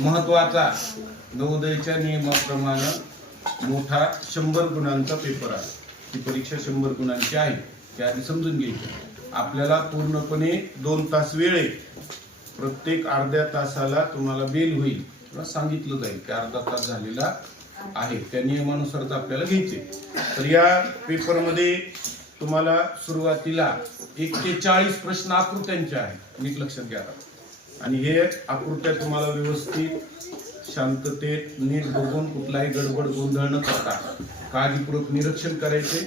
महत्त्वाचा नवोदयच्या नियमाप्रमाणे मोठा शंभर गुणांचा पेपर आहे. ही परीक्षा शंभर गुणांची आहे. ते आधी समजून घ्यायची. आपल्याला पूर्णपणे दोन तास वेळ आहे. प्रत्येक अर्ध्या तासाला तुम्हाला बेल होईल. किंवा सांगितलं जाईल की अर्धा तास झालेला आहे. त्या नियमानुसारच आपल्याला घ्यायचे तर या पेपरमध्ये तुम्हाला सुरुवातीला एक ते चाळीस प्रश्न आकृत्यांचे आहेत. नीट लक्षात घ्या आणि हे आकृत्या तुम्हाला व्यवस्थित शांततेत नीट बघून कुठलाही गडबड गोंधळ न करता काळजीपूर्वक निरीक्षण करायचे.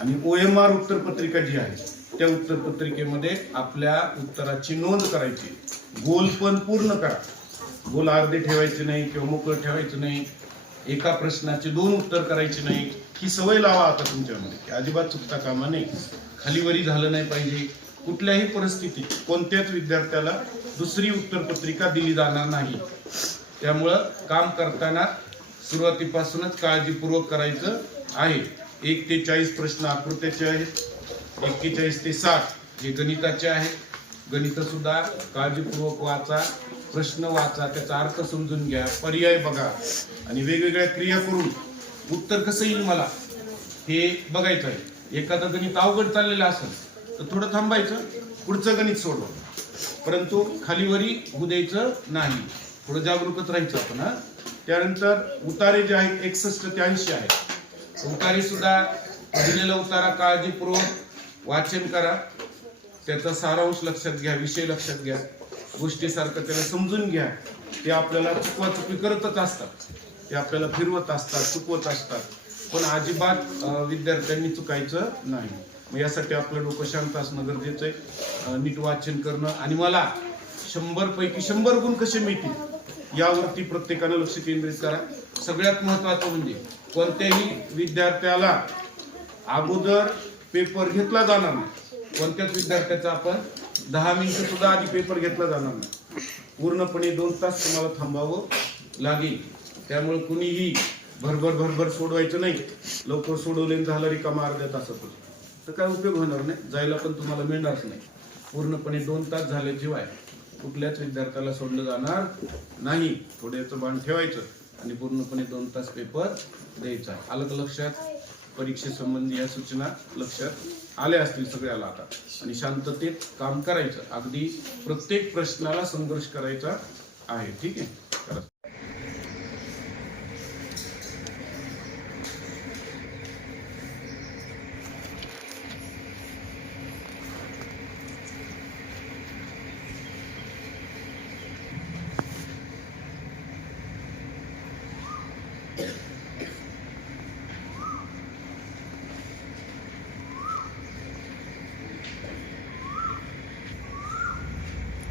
आणि ओ एम आर उत्तरपत्रिका जी आहे त्या उत्तरपत्रिकेमध्ये आपल्या उत्तराची नोंद करायची. गोल पण पूर्ण करा. गोल अर्धे ठेवायचे नाही किंवा मोकळं ठेवायचं नाही. एका प्रश्नाचे दोन उत्तर करायचे नाही. ही सवय लावा आता तुमच्यामध्ये की अजिबात चुकता कामा नाही खालीवरी झालं नाही पाहिजे. कुठल्याही परिस्थितीत कोणत्याच विद्यार्थ्याला दुसरी उत्तरपत्रिका दिली जाणार नाही. त्यामुळं काम करताना सुरुवातीपासूनच काळजीपूर्वक करायचं आहे. एक ते चाळीस प्रश्न आकृत्याचे आहेत. एक्केचाळीस ते साठ हे गणिताचे आहेत. गणित सुद्धा काळजीपूर्वक वाचा प्रश्न वाचा त्याचा अर्थ समजून घ्या पर्याय बघा आणि वेगवेगळ्या क्रिया करून उत्तर कसं येईल मला हे बघायचं आहे. एखादं गणित अवघड चाललेलं असेल तर थोडं थांबायचं पुढचं गणित सोडवा. परंतु खालीवरी होऊ द्यायचं नाही. थोडं जागरूकच राहायचं आपण हा. त्यानंतर उतारे जे आहेत एकसष्ट ते ऐंशी आहेत. उतारे सुद्धा दिलेला उतारा काळजीपूर्वक वाचन करा. त्याचा सारांश लक्षात घ्या विषय लक्षात घ्या. गोष्टीसारखं त्याला समजून घ्या. ते आपल्याला चुकवाचुकी करतच असतात. ते आपल्याला फिरवत असतात चुकवत असतात. पण अजिबात विद्यार्थ्यांनी चुकायचं नाही. मग यासाठी आपलं डोकं शांत असणं गरजेचं आहे. नीट वाचन करणं. आणि मला शंभर पैकी शंभर गुण कसे मिळतील यावरती प्रत्येकानं लक्ष केंद्रित करा. सगळ्यात महत्वाचं म्हणजे कोणत्याही विद्यार्थ्याला अगोदर पेपर घेतला जाणार नाही. कोणत्याच विद्यार्थ्याचा आपण दहा मिनिटं सुद्धा आधी पेपर घेतला जाणार नाही. पूर्णपणे दोन तास तुम्हाला थांबावं लागेल. त्यामुळे कुणीही भरभर भरभर सोडवायचं नाही. लवकर सोडवले झालं रिकामा अर्ध्या तासातच. तर काय उपयोग होणार नाही जायला पण तुम्हाला मिळणारच नाही. पूर्णपणे दोन तास झाल्याशिवाय कुठल्याच विद्यार्थ्याला सोडलं जाणार नाही. थोड्याचं बाण ठेवायचं आणि पूर्णपणे दोन तास पेपर द्यायचा. आलं लक्षात. परीक्षेसंबंधी या सूचना लक्षात आल्या असतील सगळ्याला आता. आणि शांततेत काम करायचं. अगदी प्रत्येक प्रश्नाला संघर्ष करायचा आहे. ठीक आहे?